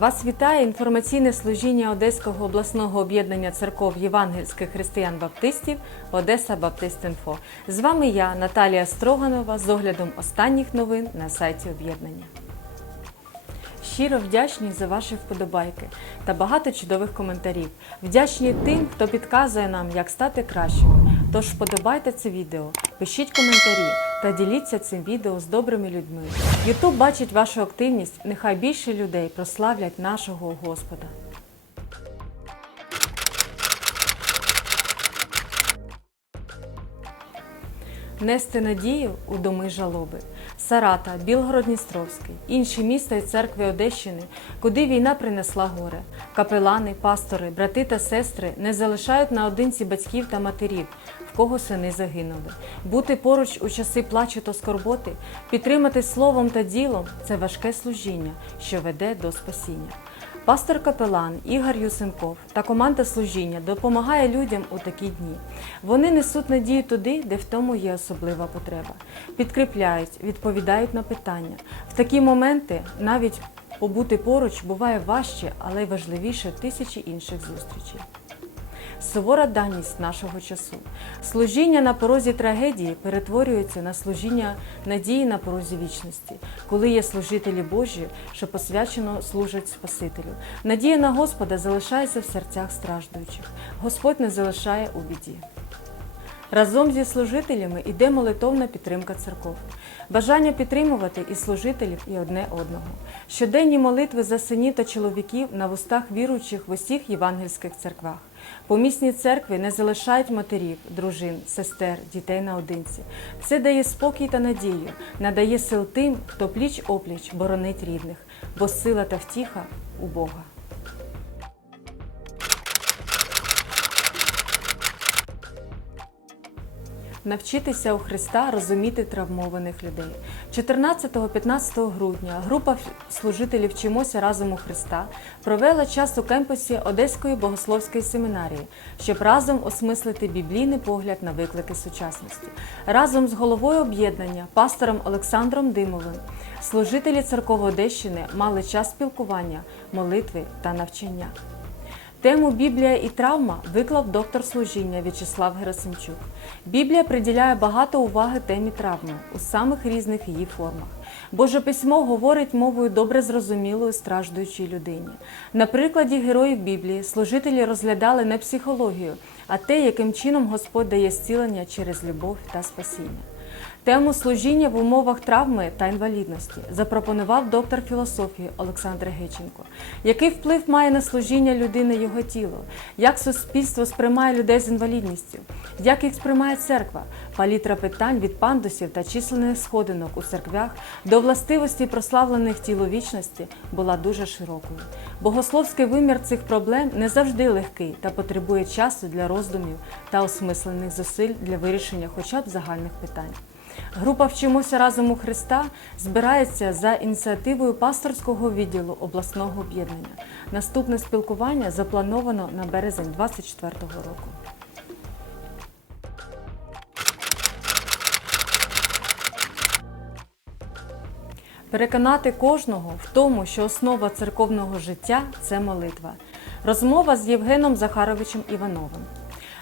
Вас вітає інформаційне служіння Одеського обласного об'єднання церков євангельських християн-баптистів Одеса Баптист.Інфо. З вами я, Наталія Строганова, з оглядом останніх новин на сайті об'єднання. Щиро вдячні за ваші вподобайки та багато чудових коментарів. Вдячні тим, хто підказує нам, як стати кращими. Тож вподобайте це відео, пишіть коментарі та діліться цим відео з добрими людьми. Ютуб бачить вашу активність, нехай більше людей прославлять нашого Господа. Нести надію у доми жалоби. Сарата, Білгород-Дністровський, інші міста і церкви Одещини, куди війна принесла горе. Капелани, пастори, брати та сестри не залишають наодинці батьків та матерів, в кого сини загинули. Бути поруч у часи плачу та скорботи, підтримати словом та ділом це важке служіння, що веде до спасіння. Пастор капелан Ігор Юсенков та команда служіння допомагає людям у такі дні. Вони несуть надію туди, де в тому є особлива потреба. Підкріпляють, відповідають на питання. В такі моменти навіть побути поруч буває важче, але й важливіше тисячі інших зустрічей. Сувора даність нашого часу. Служіння на порозі трагедії перетворюється на служіння надії на порозі вічності, коли є служителі Божі, що посвячено служать Спасителю. Надія на Господа залишається в серцях страждуючих. Господь не залишає у біді. Разом зі служителями йде молитовна підтримка церков. Бажання підтримувати і служителів, і одне одного. Щоденні молитви за синів та чоловіків на вустах віруючих в усіх євангельських церквах. Помісні церкви не залишають матерів, дружин, сестер, дітей наодинці. Це дає спокій та надію, надає сил тим, хто пліч опліч боронить рідних, бо сила та втіха у Бога. Навчитися у Христа розуміти травмованих людей. 14-15 грудня група служителів Вчимося разом у Христа провела час у кемпусі Одеської богословської семінарії, щоб разом осмислити біблійний погляд на виклики сучасності. Разом з головою об'єднання, пастором Олександром Димовим, служителі церков Одещини мали час спілкування, молитви та навчання. Тему Біблія і травма виклав доктор служіння В'ячеслав Герасимчук. Біблія приділяє багато уваги темі травми у самих різних її формах. Боже письмо говорить мовою добре зрозумілою страждуючій людині. На прикладі героїв Біблії служителі розглядали не психологію, а те, яким чином Господь дає зцілення через любов та спасіння. Тему служіння в умовах травми та інвалідності запропонував доктор філософії Олександр Геченко. Який вплив має на служіння людини його тіло? Як суспільство сприймає людей з інвалідністю? Як їх сприймає церква? Палітра питань від пандусів та численних сходинок у церквях до властивості прославлених тіловічності була дуже широкою. Богословський вимір цих проблем не завжди легкий та потребує часу для роздумів та осмислених зусиль для вирішення хоча б загальних питань. Група Вчимося разом у Христа збирається за ініціативою пасторського відділу обласного об'єднання. Наступне спілкування заплановано на березень 2024 року. Переконати кожного в тому, що основа церковного життя це молитва. Розмова з Євгеном Захаровичем Івановим.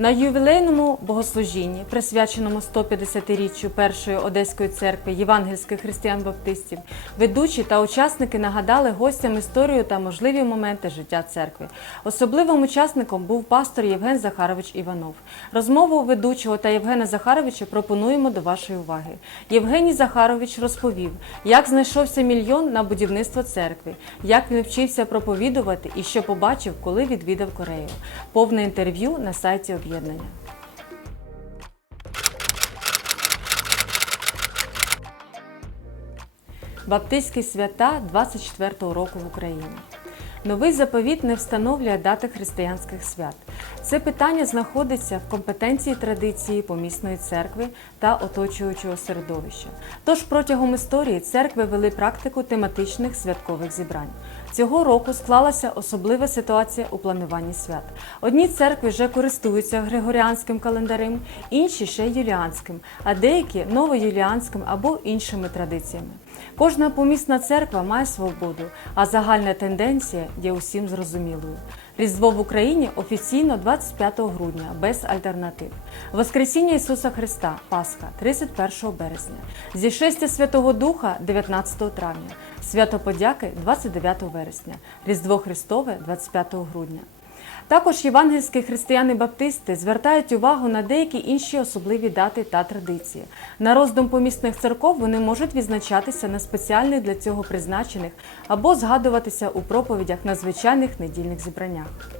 На ювілейному богослужінні, присвяченому 150-річчю Першої Одеської церкви євангельських християн-баптистів, ведучі та учасники нагадали гостям історію та можливі моменти життя церкви. Особливим учасником був пастор Євген Захарович Іванов. Розмову ведучого та Євгена Захаровича пропонуємо до вашої уваги. Євгеній Захарович розповів, як знайшовся мільйон на будівництво церкви, як він вчився проповідувати і що побачив, коли відвідав Корею. Повне інтерв'ю на сайті об'єднання. Баптистські свята 24-го року в Україні. Новий заповіт не встановлює дати християнських свят. Це питання знаходиться в компетенції традиції помісної церкви та оточуючого середовища. Тож протягом історії церкви вели практику тематичних святкових зібрань. Цього року склалася особлива ситуація у плануванні свят. Одні церкви вже користуються григоріанським календарем, інші ще юліанським, а деякі новоюліанським або іншими традиціями. Кожна помісна церква має свободу, а загальна тенденція є усім зрозумілою. Різдво в Україні офіційно 25 грудня без альтернатив. Воскресіння Ісуса Христа Пасха 31 березня. Зішестя Святого Духа 19 травня. Свято Подяки 29 вересня. Різдво Христове 25 грудня. Також євангельські християни-баптисти звертають увагу на деякі інші особливі дати та традиції. На роздум помісних церков вони можуть відзначатися на спеціальних для цього призначених або згадуватися у проповідях на звичайних недільних зібраннях.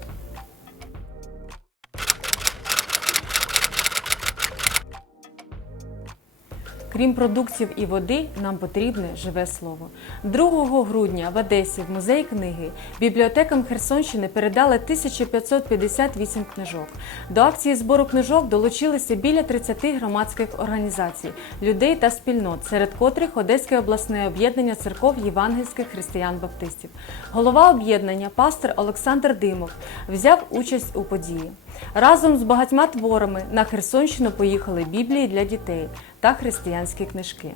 Крім продуктів і води, нам потрібне живе слово. 2 грудня в Одесі в музеї книги бібліотекам Херсонщини передали 1558 книжок. До акції збору книжок долучилися біля 30 громадських організацій, людей та спільнот, серед котрих Одеське обласне об'єднання церков євангельських християн-баптистів. Голова об'єднання, пастор Олександр Димов, взяв участь у події. Разом з багатьма творами на Херсонщину поїхали Біблії для дітей та християнські книжки.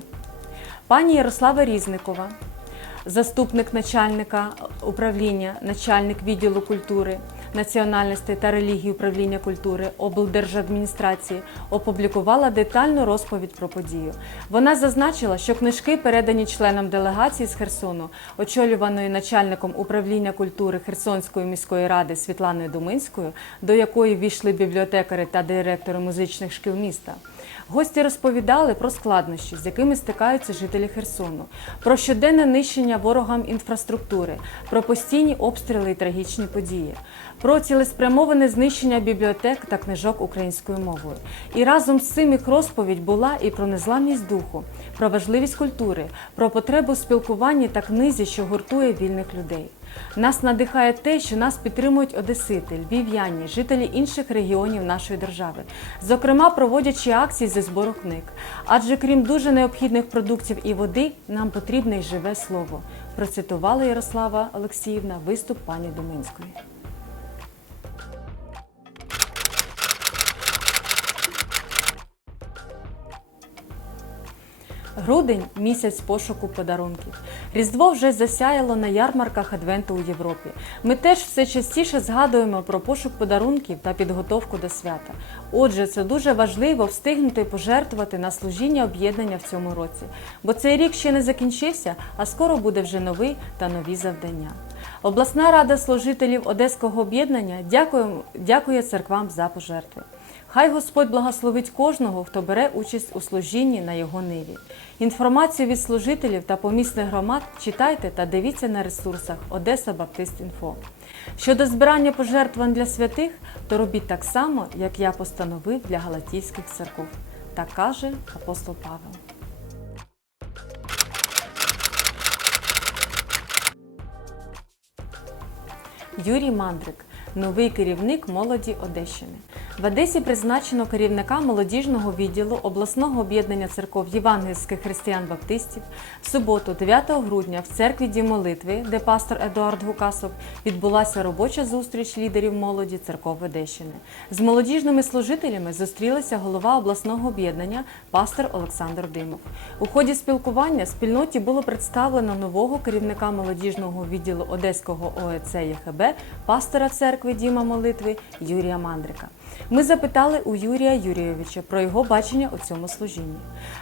Пані Ярослава Різникова, заступник начальника управління, начальник відділу культури, національностей та релігії управління культури облдержадміністрації, опублікувала детальну розповідь про подію. Вона зазначила, що книжки, передані членам делегації з Херсону, очолюваної начальником управління культури Херсонської міської ради Світланою Думинською, до якої війшли бібліотекари та директори музичних шкіл міста. Гості розповідали про складнощі, з якими стикаються жителі Херсону, про щоденне нищення ворогам інфраструктури, про постійні обстріли і трагічні події, про цілеспрямоване знищення бібліотек та книжок українською мовою. І разом з цим їх розповідь була і про незламність духу, про важливість культури, про потребу в спілкуванні та книзі, що гуртує вільних людей. Нас надихає те, що нас підтримують одесити, львів'яні, жителі інших регіонів нашої держави, зокрема проводячи акції зі збору книг. Адже крім дуже необхідних продуктів і води, нам потрібне й живе слово. Процитувала Ярослава Олексіївна виступ пані Думинської. Грудень місяць пошуку подарунків. Різдво вже засяяло на ярмарках Адвенту у Європі. Ми теж все частіше згадуємо про пошук подарунків та підготовку до свята. Отже, це дуже важливо встигнути пожертвувати на служіння об'єднання в цьому році, бо цей рік ще не закінчився, а скоро буде вже новий та нові завдання. Обласна рада служителів Одеського об'єднання дякує, дякує церквам за пожертви. Хай Господь благословить кожного, хто бере участь у служінні на його ниві. Інформацію від служителів та помісних громад читайте та дивіться на ресурсах Одеса Баптист Інфо. Щодо збирання пожертвувань для святих, то робіть так само, як я постановив для галатійських церков. Так каже апостол Павел. Юрій Мандрик, новий керівник молоді Одещини. В Одесі призначено керівника молодіжного відділу обласного об'єднання церков євангельських християн-баптистів. В суботу, 9 грудня, в церкві Дім молитви, де пастор Едуард Гукасов, відбулася робоча зустріч лідерів молоді церков Одещини. З молодіжними служителями зустрілися голова обласного об'єднання пастор Олександр Димов. У ході спілкування спільноті було представлено нового керівника молодіжного відділу Одеського ОЕЦ ЄХБ, пастора церкви Діма молитви Юрія Мандрика. Ми запитали у Юрія Юрійовича про його бачення у цьому служінні.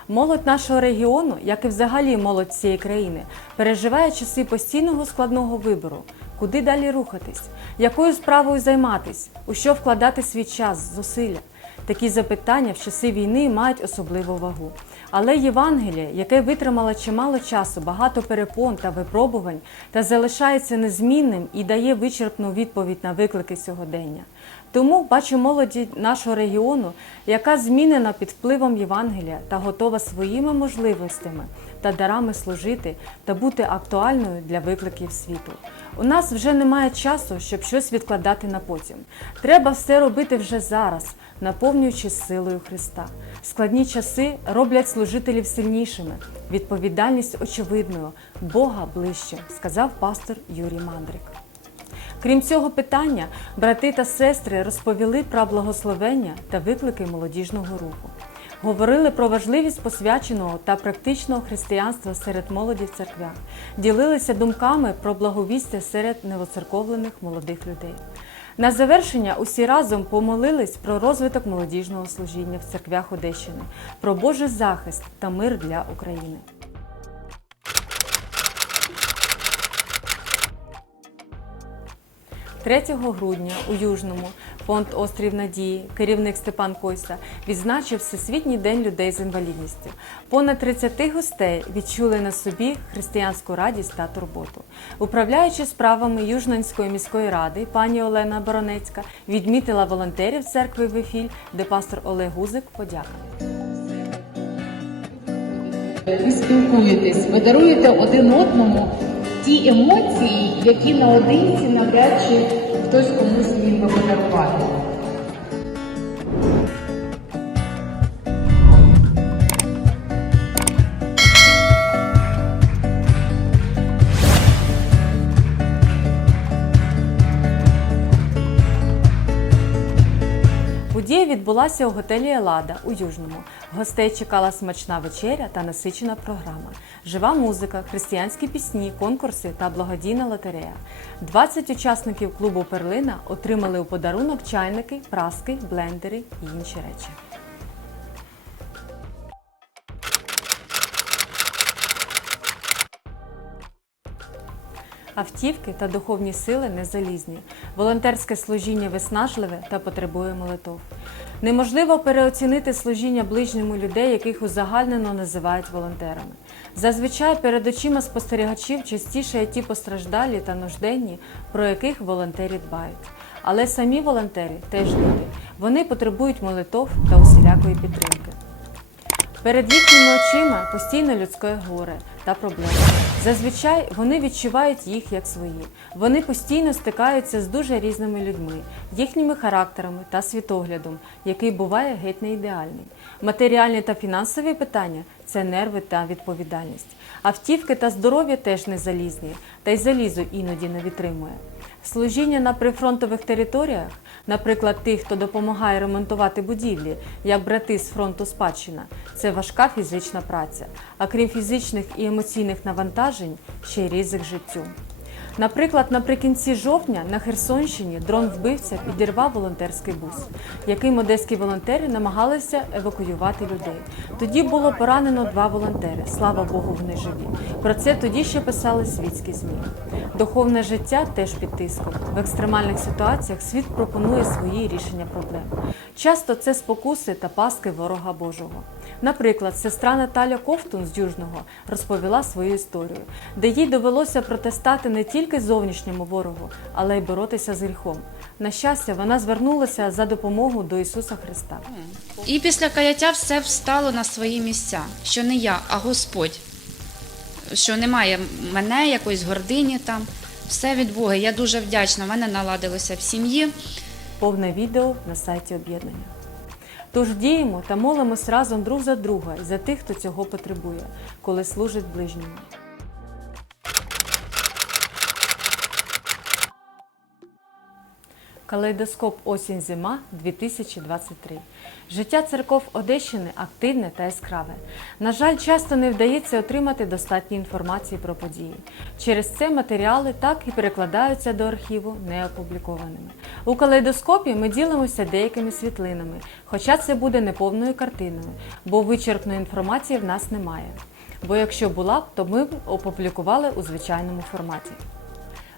Молодь нашого регіону, як і взагалі молодь цієї країни, переживає часи постійного складного вибору. Куди далі рухатись, якою справою займатись, у що вкладати свій час, зусилля. Такі запитання в часи війни мають особливу вагу. Але Євангеліє, яке витримало чимало часу, багато перепон та випробувань, та залишається незмінним і дає вичерпну відповідь на виклики сьогодення. Тому бачу молоді нашого регіону, яка змінена під впливом Євангелія та готова своїми можливостями та дарами служити та бути актуальною для викликів світу. У нас вже немає часу, щоб щось відкладати на потім. Треба все робити вже зараз, наповнюючи силою Христа. Складні часи роблять служителів сильнішими, відповідальність очевидною, Бога ближче, сказав пастор Юрій Мандрик. Крім цього питання, брати та сестри розповіли про благословення та виклики молодіжного руху. Говорили про важливість посвяченого та практичного християнства серед молоді в церквях, ділилися думками про благовістя серед новоцерковлених молодих людей. На завершення усі разом помолились про розвиток молодіжного служіння в церквях Одещини, про Божий захист та мир для України. – 3 грудня у Южному фонд Острів Надії, керівник Степан Койса, відзначив Всесвітній день людей з інвалідністю. Понад 30 гостей відчули на собі християнську радість та турботу. Управляючи справами Южненської міської ради, пані Олена Боронецька відмітила волонтерів церкви Вифіль, де пастор Олег Гузик подякував. Ви спілкуєтесь, ви даруєте один одному ті емоції, які наодинці навряд чи хтось комусь міг би подарувати. Відбулася у готелі Елада у Южному. Гостей чекала смачна вечеря та насичена програма. Жива музика, християнські пісні, конкурси та благодійна лотерея. 20 учасників клубу Перлина отримали у подарунок чайники, праски, блендери і інші речі. Автівки та духовні сили незалізні. Волонтерське служіння виснажливе та потребує молитов. Неможливо переоцінити служіння ближньому людей, яких узагальнено називають волонтерами. Зазвичай перед очима спостерігачів частіше є ті постраждалі та нужденні, про яких волонтери дбають. Але самі волонтери теж люди. Вони потребують молитов та усілякої підтримки. Перед їхніми очима постійно людське горе та проблеми. Зазвичай вони відчувають їх як свої. Вони постійно стикаються з дуже різними людьми, їхніми характерами та світоглядом, який буває геть не ідеальний. Матеріальні та фінансові питання це нерви та відповідальність. Автівки та здоров'я теж не залізні, та й залізо іноді не витримує. Служіння на прифронтових територіях, наприклад, тих, хто допомагає ремонтувати будівлі, як брати з фронту спадщина, це важка фізична праця. А крім фізичних і емоційних навантажень, ще й ризик життю. Наприклад, наприкінці жовтня на Херсонщині дрон-вбивця підірвав волонтерський бус, яким одеські волонтери намагалися евакуювати людей. Тоді було поранено два волонтери. Слава Богу, вони живі. Про це тоді ще писали світські змі. Духовне життя теж під тиском. В екстремальних ситуаціях світ пропонує свої рішення проблем. Часто це спокуси та паски ворога Божого. Наприклад, сестра Наталя Ковтун з Южного розповіла свою історію, де їй довелося протестати не тільки зовнішньому ворогу, але й боротися з гріхом. На щастя, вона звернулася за допомогою до Ісуса Христа. І після каяття все встало на свої місця, що не я, а Господь. Що немає мене, якоїсь гордині там. Все від Бога. Я дуже вдячна. В мене наладилося в сім'ї. Повне відео на сайті об'єднання. Тож діємо та молимось разом друг за друга і за тих, хто цього потребує, коли служить ближньому. Калейдоскоп осінь зима 2023. Життя церков Одещини активне та яскраве. На жаль, часто не вдається отримати достатньо інформації про події. Через це матеріали так і перекладаються до архіву неопублікованими. У калейдоскопі ми ділимося деякими світлинами, хоча це буде неповною картиною, бо вичерпної інформації в нас немає. Бо якщо була б, то ми б опублікували у звичайному форматі.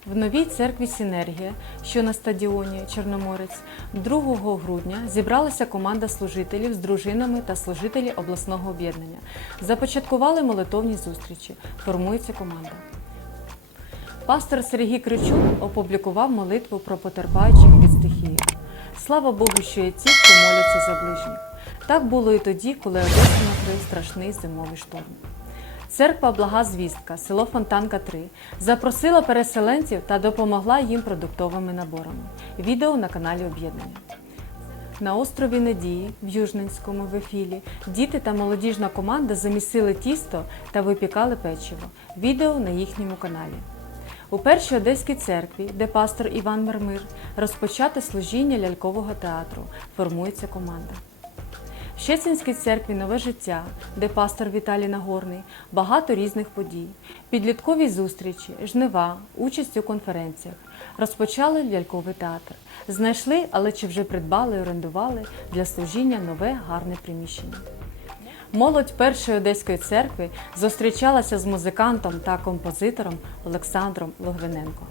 В новій церкві Синергія, що на стадіоні Чорноморець, 2 грудня зібралася команда служителів з дружинами та служителі обласного об'єднання. Започаткували молитовні зустрічі. Формується команда. Пастор Сергій Кричук опублікував молитву про потерпаючих від стихії. Слава Богу, що є ті, хто моляться за ближніх. Так було і тоді, коли Одесу накрив страшний зимовий шторм. Церква Блага Звістка, село Фонтанка 3, запросила переселенців та допомогла їм продуктовими наборами. Відео на каналі Об'єднання. На острові Надії в Южненському Вефілі діти та молодіжна команда замісили тісто та випікали печиво. Відео на їхньому каналі. У першій одеській церкві, де пастор Іван Мармир, розпочато служіння лялькового театру. Формується команда. В Щецинській церкві Нове життя, де пастор Віталій Нагорний, багато різних подій, підліткові зустрічі, жнива, участь у конференціях. Розпочали ляльковий театр. Знайшли, але чи вже придбали і орендували для служіння нове гарне приміщення. Молодь першої одеської церкви зустрічалася з музикантом та композитором Олександром Логвиненко.